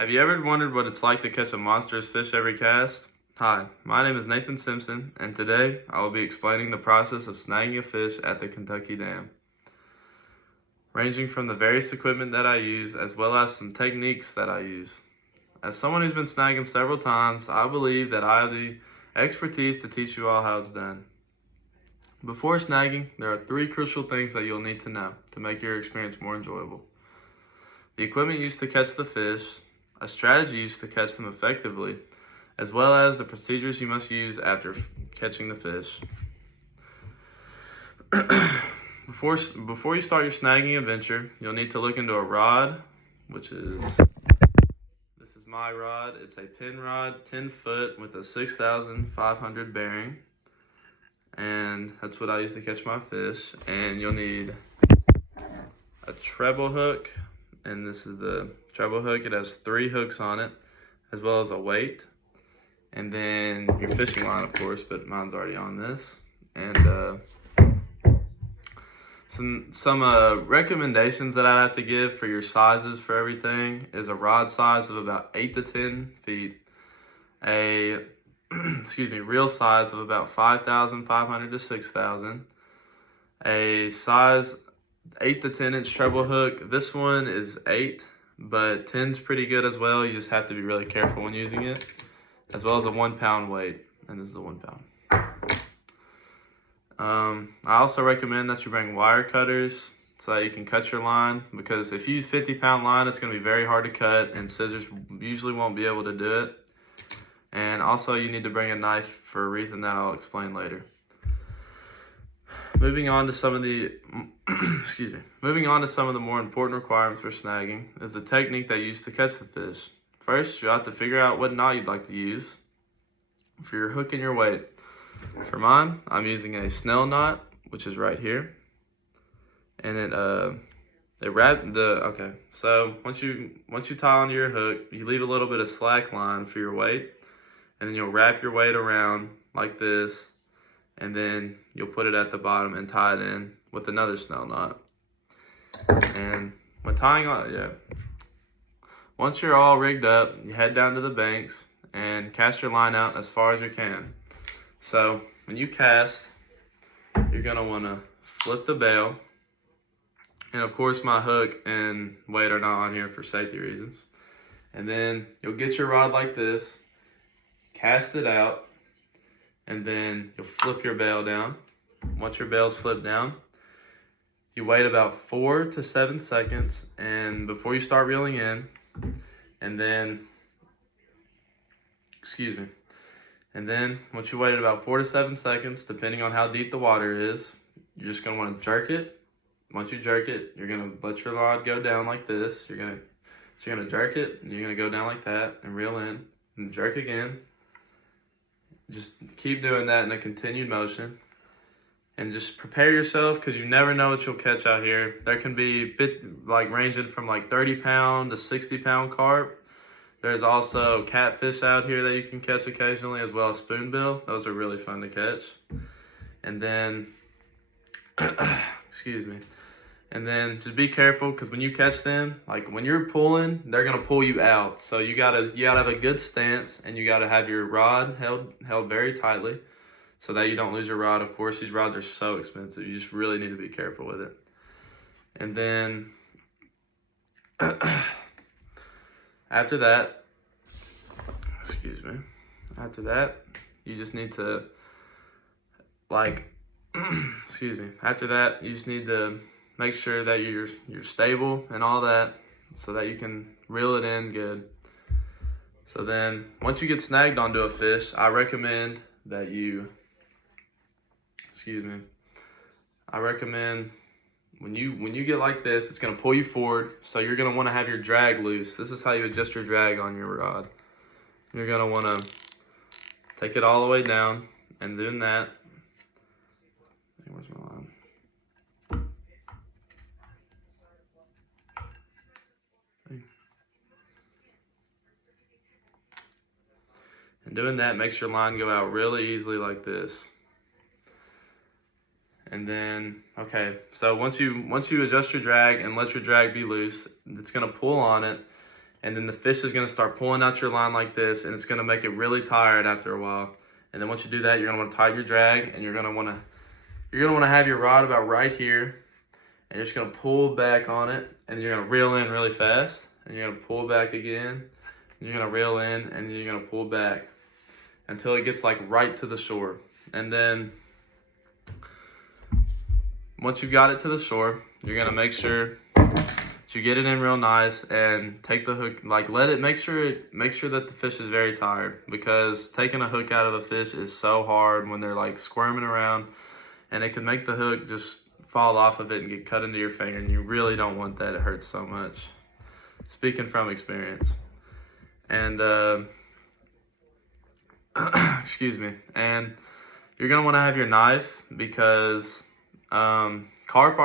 Have you ever wondered what it's like to catch a monstrous fish every cast? Hi, my name is Nathan Simpson, and today I will be explaining the process of snagging a fish at the Kentucky Dam, ranging from the various equipment that I use as well as some techniques that I use. As someone who's been snagging several times, I believe that I have the expertise to teach you all how it's done. Before snagging, there are 3 crucial things that you'll need to know to make your experience more enjoyable. The equipment used to catch the fish, a strategy used to catch them effectively, as well as the procedures you must use after catching the fish. Before you start your snagging adventure, you'll need to look into a rod, this is my rod. It's a pin rod, 10 foot with a 6,500 bearing, and that's what I use to catch my fish. And you'll need a treble hook, and this is the treble hook. It has 3 hooks on it, as well as a weight, and then your fishing line, of course, but mine's already on this. And some recommendations that I have to give for your sizes for everything is a rod size of about 8 to 10 feet, a reel size of about 5,500 to 6,000, a size 8 to 10 inch treble hook. This one is 8, but 10's pretty good as well. You just have to be really careful when using it, as well as a 1 pound weight, and this is a 1 pound. I also recommend that you bring wire cutters so that you can cut your line, because if you use 50-pound line, it's going to be very hard to cut, and scissors usually won't be able to do it. And also you need to bring a knife for a reason that I'll explain later. Moving on to some of the more important requirements for snagging is the technique that you use to catch the fish. First, you have to figure out what knot you'd like to use for your hook and your weight. For mine, I'm using a snell knot, which is right here, and so once you tie onto your hook, you leave a little bit of slack line for your weight, and then you'll wrap your weight around like this, and then you'll put it at the bottom and tie it in with another snell knot. And when tying on, once you're all rigged up, you head down to the banks and cast your line out as far as you can. So when you cast, you're gonna wanna flip the bail. And of course my hook and weight are not on here for safety reasons. And then you'll get your rod like this, cast it out, and then you'll flip your bail down. Once your bail's flipped down, you wait about 4 to 7 seconds and before you start reeling in, and then once you waited about 4 to 7 seconds, depending on how deep the water is, you're just gonna want to jerk it. Once you jerk it, you're gonna let your rod go down like this. You're gonna jerk it, and you're gonna go down like that and reel in, and jerk again. Just keep doing that in a continued motion, and just prepare yourself, because you never know what you'll catch out here. There can be ranging from 30-pound to 60-pound carp. There's also catfish out here that you can catch occasionally, as well as spoonbill. Those are really fun to catch. And then, and then just be careful, because when you catch them, when you're pulling, they're gonna pull you out. So you gotta have a good stance, and you gotta have your rod held very tightly, so that you don't lose your rod. Of course, these rods are so expensive. You just really need to be careful with it. And then after that, you just need to make sure that you're stable and all that, so that you can reel it in good. So then once you get snagged onto a fish, I recommend that you when you get like this, it's going to pull you forward, so you're going to want to have your drag loose. This is how you adjust your drag on your rod. You're going to want to take it all the way down, and doing that, where's my line? And doing that makes your line go out really easily like this. And then, so once you adjust your drag and let your drag be loose, it's gonna pull on it, and then the fish is going to start pulling out your line like this, and it's going to make it really tired after a while. And then once you do that, you're going to want to tighten your drag, and you're going to want to have your rod about right here, and you're just going to pull back on it, and you're going to reel in really fast, and you're going to pull back again, and you're going to reel in, and you're going to pull back until it gets like right to the shore. And then once you've got it to the shore, you're going to make sure you get it in real nice and take the hook, like make sure that the fish is very tired, because taking a hook out of a fish is so hard when they're like squirming around, and it can make the hook just fall off of it and get cut into your finger, and you really don't want that. It hurts so much. Speaking from experience. And excuse me. And you're gonna want to have your knife, because carp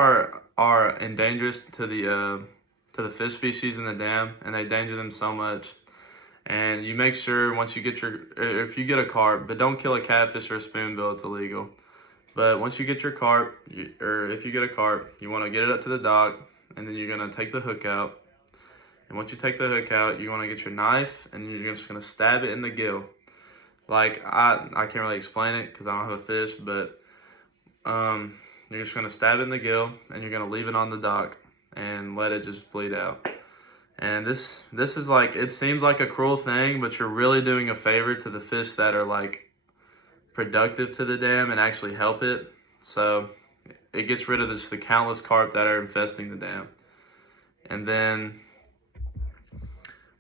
are endangered to the fish species in the dam, and they endanger them so much. And you make sure once you get if you get a carp, but don't kill a catfish or a spoonbill, it's illegal. But once you get your carp, or if you get a carp, you want to get it up to the dock, and then you're gonna take the hook out. And once you take the hook out, you want to get your knife, and you're just gonna stab it in the gill. Like I can't really explain it because I don't have a fish, but you're just gonna stab it in the gill, and you're gonna leave it on the dock and let it just bleed out. And this is like, it seems like a cruel thing, but you're really doing a favor to the fish that are like productive to the dam and actually help it. So it gets rid of just the countless carp that are infesting the dam. And then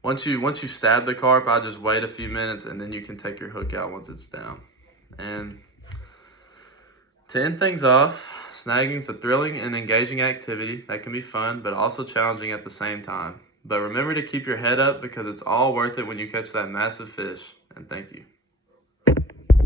once you stab the carp, I'll just wait a few minutes, and then you can take your hook out once it's down. And to end things off, snagging is a thrilling and engaging activity that can be fun, but also challenging at the same time. But remember to keep your head up, because it's all worth it when you catch that massive fish. And thank you.